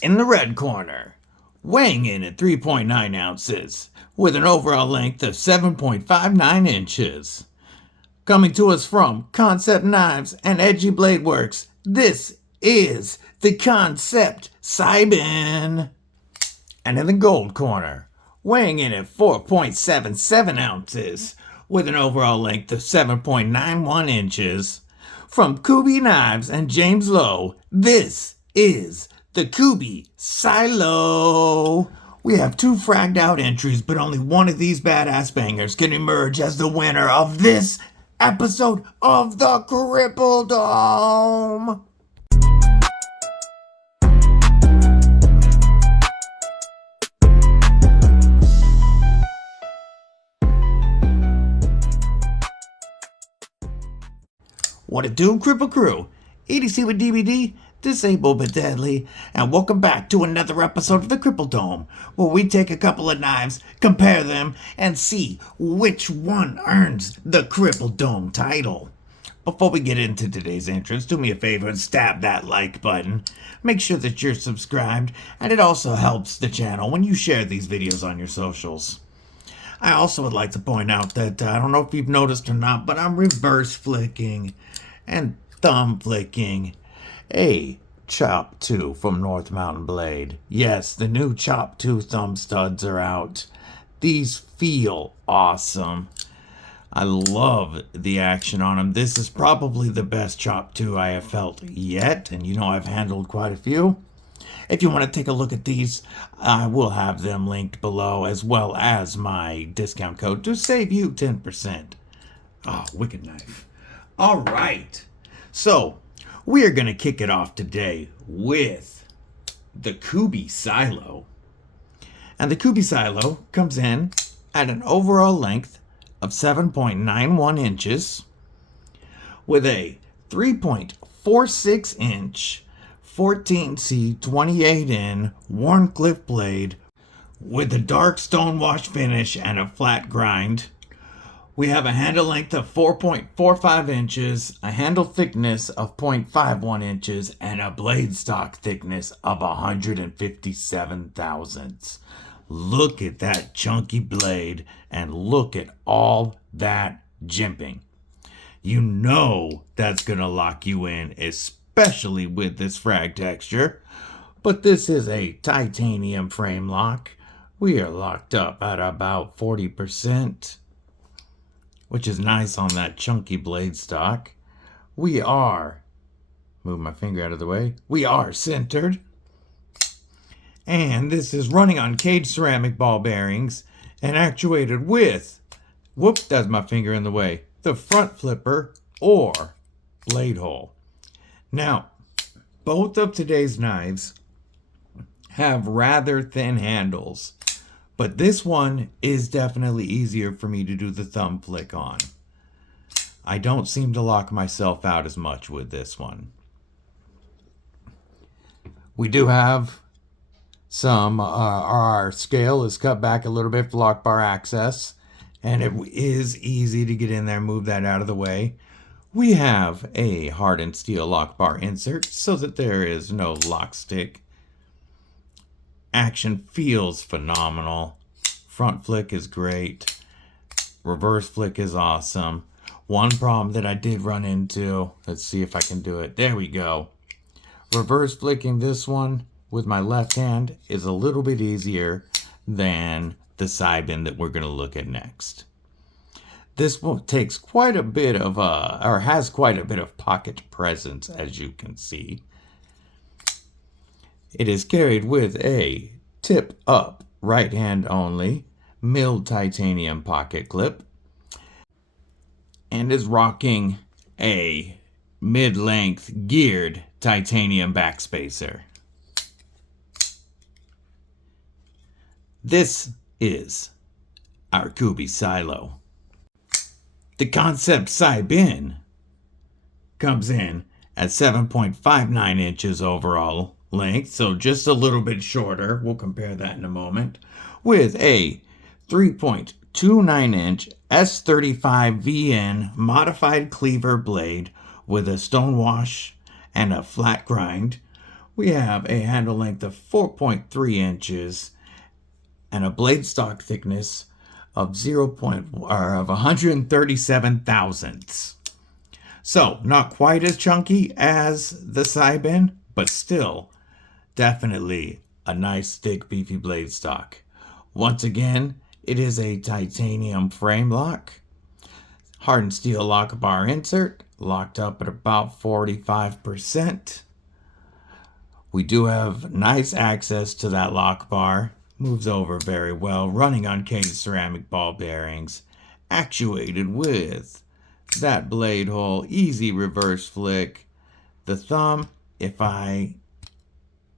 In the red corner, weighing in at 3.9 ounces, with an overall length of 7.59 inches. Coming to us from Kansept Knives and Edgy Bladeworks, this is the Kansept Cybin. And in the gold corner, weighing in at 4.77 ounces, with an overall length of 7.91 inches, from Kubey Knives and James Lowe, this is the Kubey Sylow. We have two fragged out entries, but only one of these badass bangers can emerge as the winner of this episode of the KRIPPLEDOME. What it do, Kripple Krew? EDC with DVD, disabled but deadly, and welcome back to another episode of the KRIPPLEDOME, where we take a couple of knives, compare them, and see which one earns the KRIPPLEDOME title. Before we get into today's entrance, do me a favor and stab that like button. Make sure that you're subscribed, and it also helps the channel when you share these videos on your socials. I also would like to point out that, I don't know if you've noticed or not, but I'm reverse flicking and thumb flicking a Chop 2 from North Mountain Blade. Yes, the new Chop 2 thumb studs are out. These feel awesome. I love the action on them. This is probably the best Chop 2 I have felt yet, and you know I've handled quite a few. If you want to take a look at these, I will have them linked below, as well as my discount code to save you 10%. Oh, wicked knife. All right. So, we are going to kick it off today with the Kubey Sylow. And the Kubey Sylow comes in at an overall length of 7.91 inches with a 3.46 inch 14C 28N Wharncliffe blade with a dark stonewash finish and a flat grind. We have a handle length of 4.45 inches, a handle thickness of 0.51 inches, and a blade stock thickness of 157 thousandths. Look at that chunky blade and look at all that jimping. You know that's going to lock you in, especially with this frag texture. But this is a titanium frame lock. We are locked up at about 40%. Which is nice on that chunky blade stock. We are, move my finger out of the way, we are centered. And this is running on cage ceramic ball bearings and actuated with, whoop, that's my finger in the way, the front flipper or blade hole. Now, both of today's knives have rather thin handles. But this one is definitely easier for me to do the thumb flick on. I don't seem to lock myself out as much with this one. We do have some, our scale is cut back a little bit for lock bar access. And it is easy to get in there and move that out of the way. We have a hardened steel lock bar insert so that there is no lock stick. Action feels phenomenal. Front flick is great. Reverse flick is awesome. One problem that I did run into, let's see if I can do it. There we go. Reverse flicking this one with my left hand is a little bit easier than the Cybin that we're going to look at next. This one takes quite a bit of, or has quite a bit of pocket presence, as you can see. It is carried with a tip up, right hand only, milled titanium pocket clip, and is rocking a mid-length geared titanium backspacer. This is our Kubey Sylow. The Kansept Cybin comes in at 7.59 inches overall length, so just a little bit shorter. We'll compare that in a moment. With a 3.29 inch S35 VN modified cleaver blade with a stonewash and a flat grind, we have a handle length of 4.3 inches and a blade stock thickness of 137 thousandths. So, not quite as chunky as the Cybin, but still definitely a nice, thick, beefy blade stock. Once again, it is a titanium frame lock. Hardened steel lock bar insert, locked up at about 45%. We do have nice access to that lock bar. Moves over very well, running on caged ceramic ball bearings. Actuated with that blade hole, easy reverse flick. The thumb,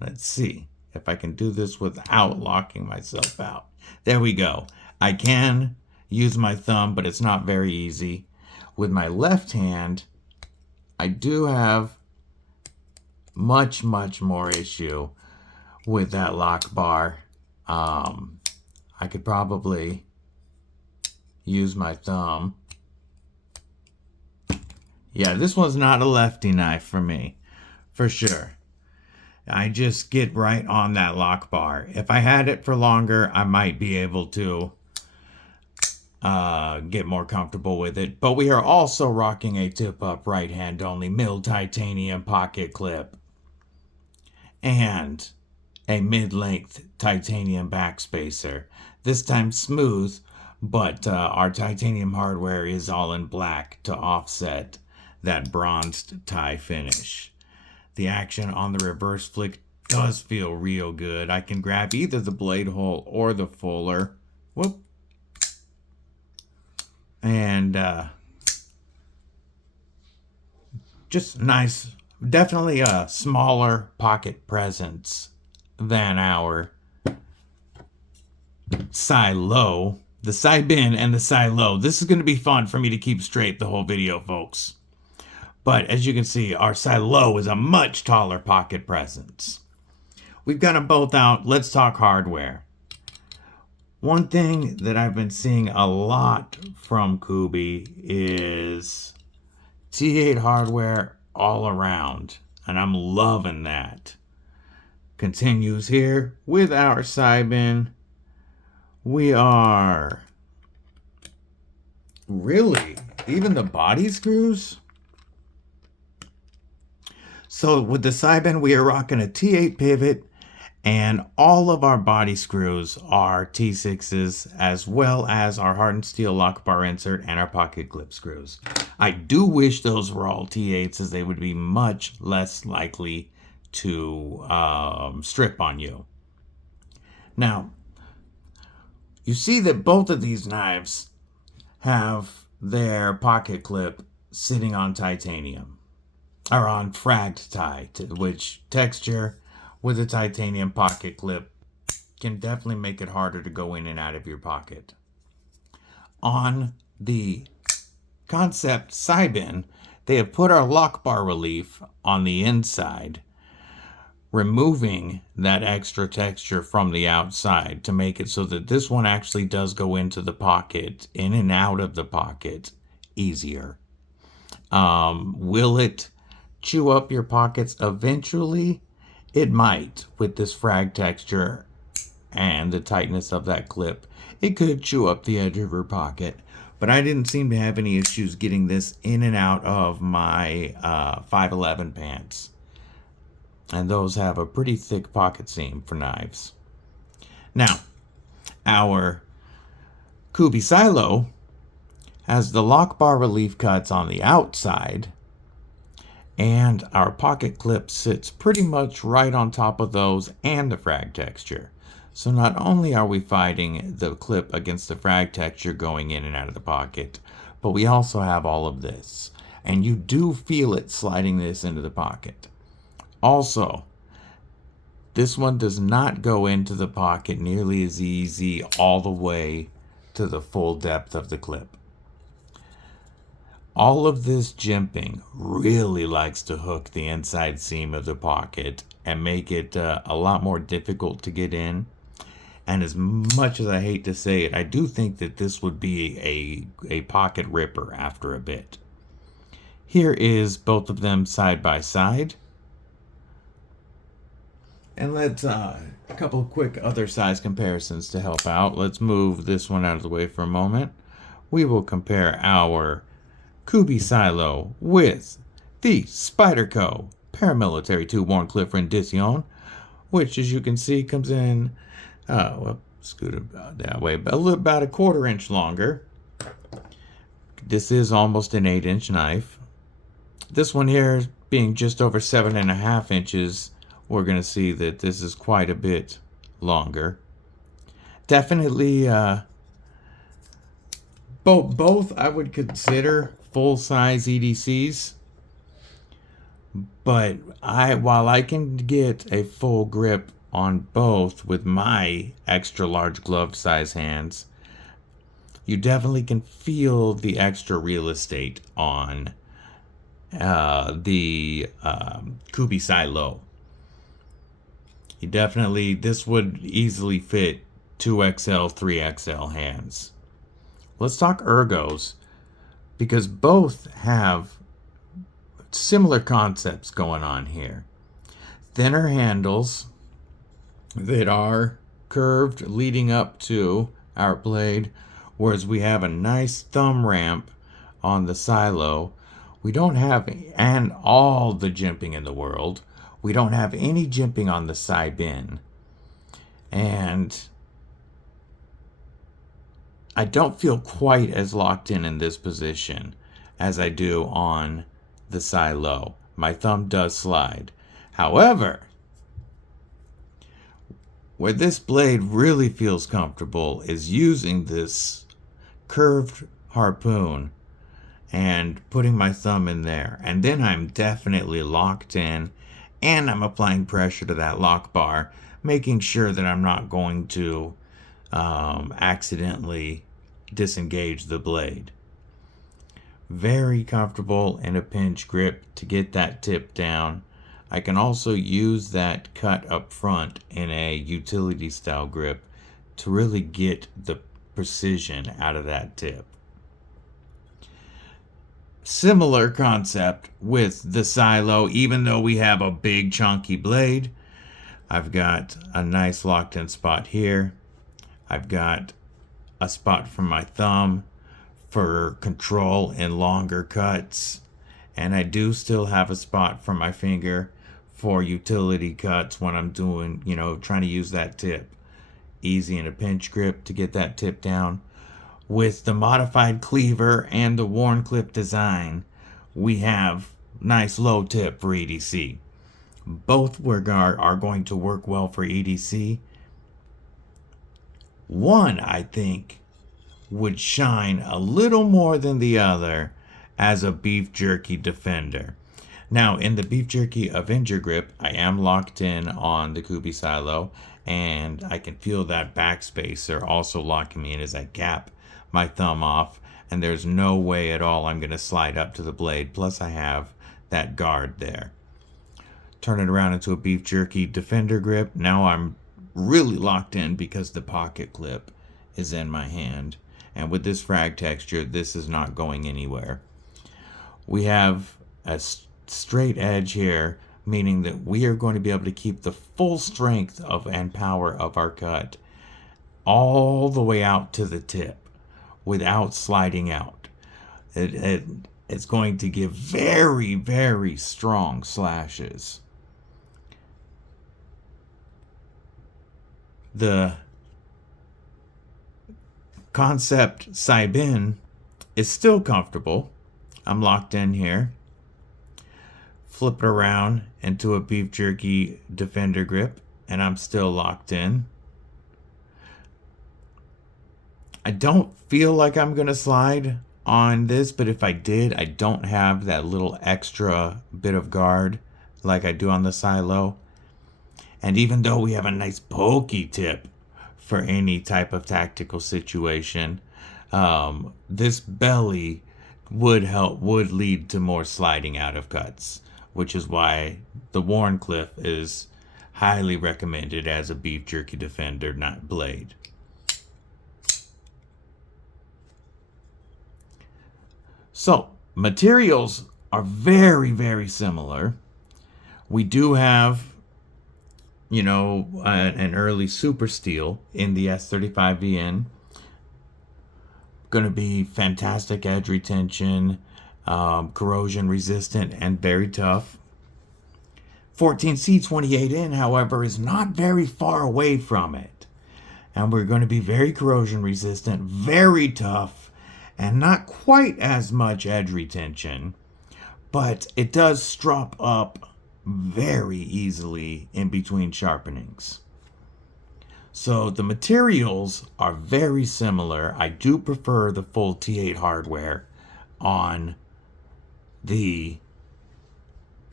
let's see if I can do this without locking myself out. There we go. I can use my thumb, but it's not very easy. With my left hand, I do have much more issue with that lock bar. I could probably use my thumb. Yeah, this one's not a lefty knife for me, for sure. I just get right on that lock bar. If I had it for longer, I might be able to get more comfortable with it. But we are also rocking a tip-up right-hand only milled titanium pocket clip and a mid-length titanium backspacer. This time smooth, but our titanium hardware is all in black to offset that bronzed tie finish. The action on the reverse flick does feel real good. I can grab either the blade hole or the fuller. Whoop. And just nice, definitely a smaller pocket presence than our Sylow. The Cybin and the Sylow. This is going to be fun for me to keep straight the whole video, folks. But as you can see, our Sylow is a much taller pocket presence. We've got them both out. Let's talk hardware. One thing that I've been seeing a lot from Kubey is T8 hardware all around. And I'm loving that. Continues here with our Cybin. We are really, even the body screws. So with the Cybin, we are rocking a T8 pivot, and all of our body screws are T6s, as well as our hardened steel lock bar insert and our pocket clip screws. I do wish those were all T8s, as they would be much less likely to strip on you. Now, you see that both of these knives have their pocket clip sitting on titanium, or on fragged tie, which texture with a titanium pocket clip can definitely make it harder to go in and out of your pocket. On the Kansept Cybin, they have put our lock bar relief on the inside, removing that extra texture from the outside to make it so that this one actually does go into the pocket, in and out of the pocket, easier. Will it chew up your pockets eventually? It might, with this frag texture and the tightness of that clip. It could chew up the edge of your pocket, but I didn't seem to have any issues getting this in and out of my 511 pants. And those have a pretty thick pocket seam for knives. Now, our Kubey Sylow has the lock bar relief cuts on the outside, and our pocket clip sits pretty much right on top of those and the frag texture. So not only are we fighting the clip against the frag texture going in and out of the pocket, but we also have all of this. And you do feel it sliding this into the pocket. Also, this one does not go into the pocket nearly as easy all the way to the full depth of the clip. All of this jimping really likes to hook the inside seam of the pocket and make it a lot more difficult to get in. And as much as I hate to say it, I do think that this would be a pocket ripper after a bit. Here is both of them side by side. And let's, a couple of quick other size comparisons to help out. Let's move this one out of the way for a moment. We will compare our Kubey Sylow with the Spyderco Paramilitary 2 Wharncliffe rendition, which, as you can see, comes in, scoot about that way, but about a 1/4 inch longer. This is almost an 8-inch knife. This one here, being just over 7.5 inches, we're going to see that this is quite a bit longer. Definitely, both I would consider full-size EDCs, but while I can get a full grip on both with my extra large glove size hands, you definitely can feel the extra real estate on the Kubey Sylow. You definitely, this would easily fit 2XL, 3XL hands. Let's talk ergos, because both have similar concepts going on here. Thinner handles that are curved leading up to our blade, whereas we have a nice thumb ramp on the Sylow. We don't have, and all the jimping in the world, we don't have any jimping on the Cybin. And I don't feel quite as locked in this position as I do on the Sylow. My thumb does slide. However, where this blade really feels comfortable is using this curved harpoon and putting my thumb in there. And then I'm definitely locked in, and I'm applying pressure to that lock bar, making sure that I'm not going to accidentally disengage the blade. Very comfortable in a pinch grip to get that tip down. I can also use that cut up front in a utility style grip to really get the precision out of that tip. Similar concept with the Sylow, even though we have a big chunky blade. I've got a nice locked in spot here. I've got a spot for my thumb for control in longer cuts. And I do still have a spot for my finger for utility cuts when I'm doing, trying to use that tip. Easy in a pinch grip to get that tip down. With the modified cleaver and the Wharncliffe design, we have nice low tip for EDC. Both are going to work well for EDC. One, I think, would shine a little more than the other as a beef jerky defender. Now, in the beef jerky Avenger grip, I am locked in on the Kubey Sylow, and I can feel that backspacer also locking me in as I gap my thumb off, and there's no way at all I'm going to slide up to the blade. Plus, I have that guard there. Turn it around into a beef jerky defender grip. Now I'm really locked in because the pocket clip is in my hand. And with this frag texture, this is not going anywhere. We have a straight edge here, meaning that we are going to be able to keep the full strength of and power of our cut all the way out to the tip without sliding out. It's going to give very, very strong slashes. The Kansept Cybin is still comfortable. I'm locked in here. Flip it around into a beef jerky defender grip, and I'm still locked in. I don't feel like I'm going to slide on this, but if I did, I don't have that little extra bit of guard like I do on the Sylow. And even though we have a nice pokey tip for any type of tactical situation, this belly would lead to more sliding out of cuts, which is why the Wharncliffe is highly recommended as a beef jerky defender, not blade. So, materials are very, very similar. We do have, an early super steel in the S35VN. Going to be fantastic edge retention, corrosion resistant, and very tough. 14C28N, however, is not very far away from it. And we're going to be very corrosion resistant, very tough, and not quite as much edge retention. But it does strop up very easily in between sharpenings. So the materials are very similar. I do prefer the full T8 hardware on the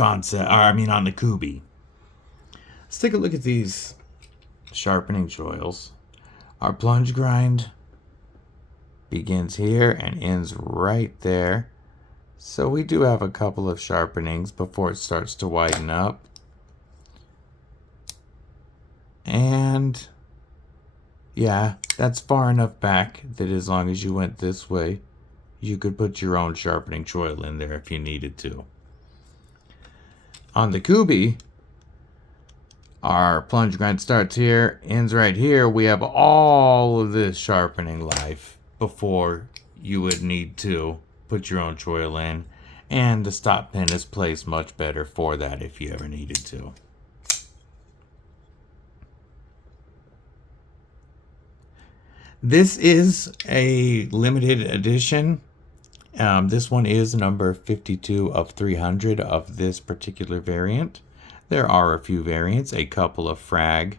on the Kubey. Let's take a look at these sharpening choils. Our plunge grind begins here and ends right there. So we do have a couple of sharpenings before it starts to widen up. And yeah, that's far enough back that as long as you went this way, you could put your own sharpening choil in there if you needed to. On the Kubey, our plunge grind starts here, ends right here. We have all of this sharpening life before you would need to put your own choil in. And the stop pin is placed much better for that if you ever needed to. This is a limited edition. This one is number 52 of 300 of this particular variant. There are a few variants, a couple of frag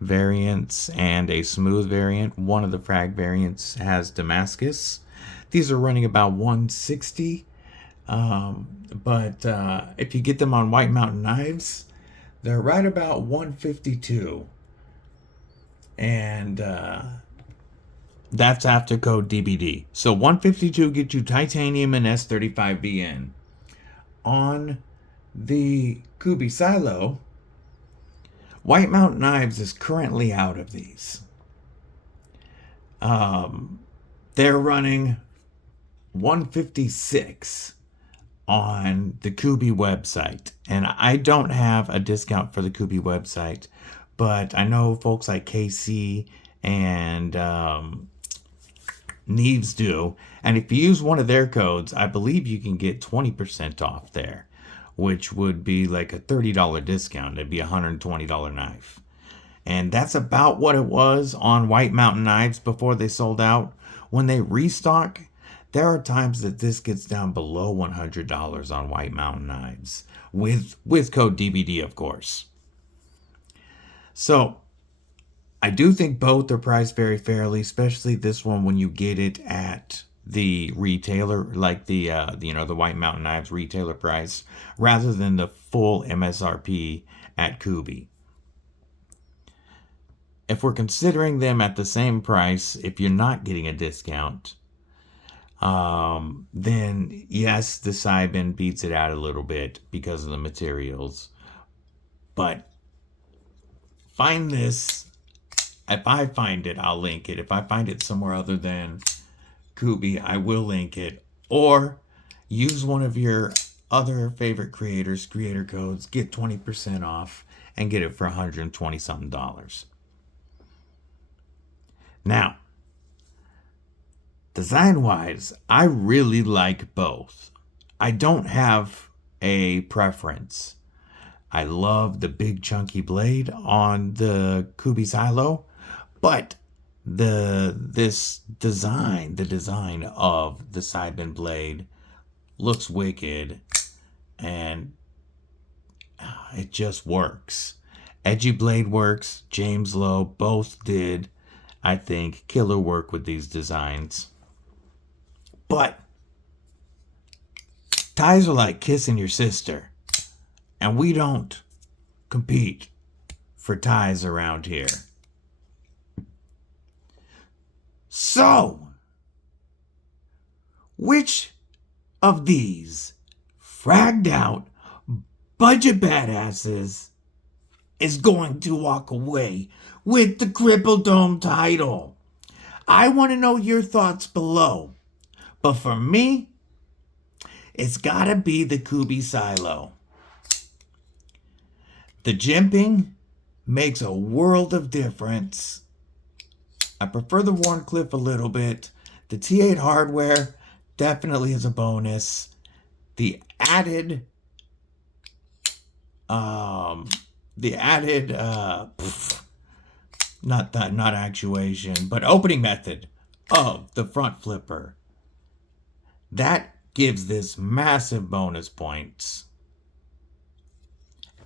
variants and a smooth variant. One of the frag variants has Damascus. These are running about 160, but if you get them on White Mountain Knives, they're right about 152. And that's after code DBD. So 152 gets you titanium and S35VN. On the Kubey Sylow, White Mountain Knives is currently out of these. They're running 156 on the Kubey website. And I don't have a discount for the Kubey website, but I know folks like KC and Neves do. And if you use one of their codes, I believe you can get 20% off there, which would be like a $30 discount. It'd be a $120 knife. And that's about what it was on White Mountain Knives before they sold out. When they restock, there are times that this gets down below $100 on White Mountain Knives with code DBD, of course. So I do think both are priced very fairly, especially this one when you get it at the retailer, like the White Mountain Knives retailer price, rather than the full MSRP at Kubey. If we're considering them at the same price, if you're not getting a discount, then yes, the Cybin beats it out a little bit because of the materials. But find this. If I find it, I'll link it. If I find it somewhere other than Kubey, I will link it. Or use one of your other favorite creators' creator codes, get 20% off, and get it for $120 something. Now, design-wise, I really like both. I don't have a preference. I love the big chunky blade on the Kubey Sylow, but the design of the Cybin blade looks wicked, and it just works. Edgy Bladeworks, James Lowe, both did, I think, killer work with these designs. But ties are like kissing your sister, and we don't compete for ties around here. So, which of these fragged out budget badasses is going to walk away with the KRIPPLEDOME title? I want to know your thoughts below. But for me, it's gotta be the Kubey Sylow. The jimping makes a world of difference. I prefer the Wharncliffe a little bit. The T8 hardware definitely is a bonus. The added not actuation, but opening method of the front flipper, that gives this massive bonus points.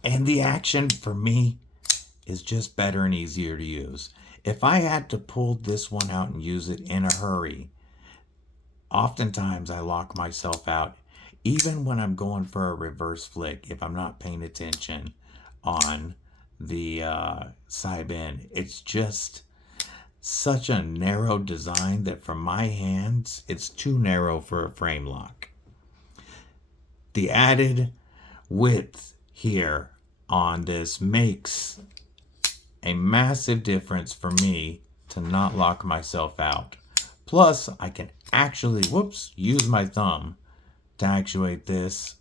And the action for me is just better and easier to use. If I had to pull this one out and use it in a hurry, oftentimes I lock myself out, even when I'm going for a reverse flick, if I'm not paying attention on the Cybin. It's just such a narrow design that for my hands, it's too narrow for a frame lock. The added width here on this makes a massive difference for me to not lock myself out. Plus, I can actually, use my thumb to actuate this.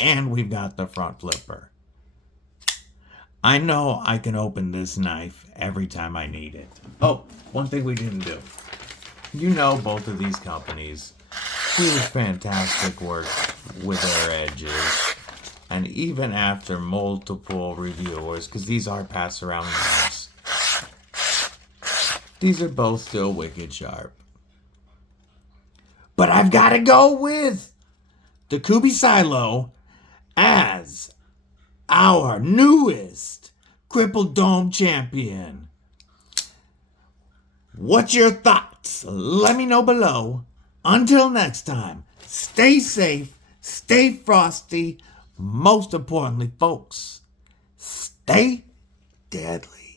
And we've got the front flipper. I know I can open this knife every time I need it. Oh, one thing we didn't do. You know, both of these companies do fantastic work with their edges. And even after multiple reviewers, because these are pass-around knives, these are both still wicked sharp. But I've got to go with the Kubey Sylow as our newest KRIPPLEDOME champion. What's your thoughts? Let me know below. Until next time, stay safe, stay frosty. Most importantly, folks, stay deadly.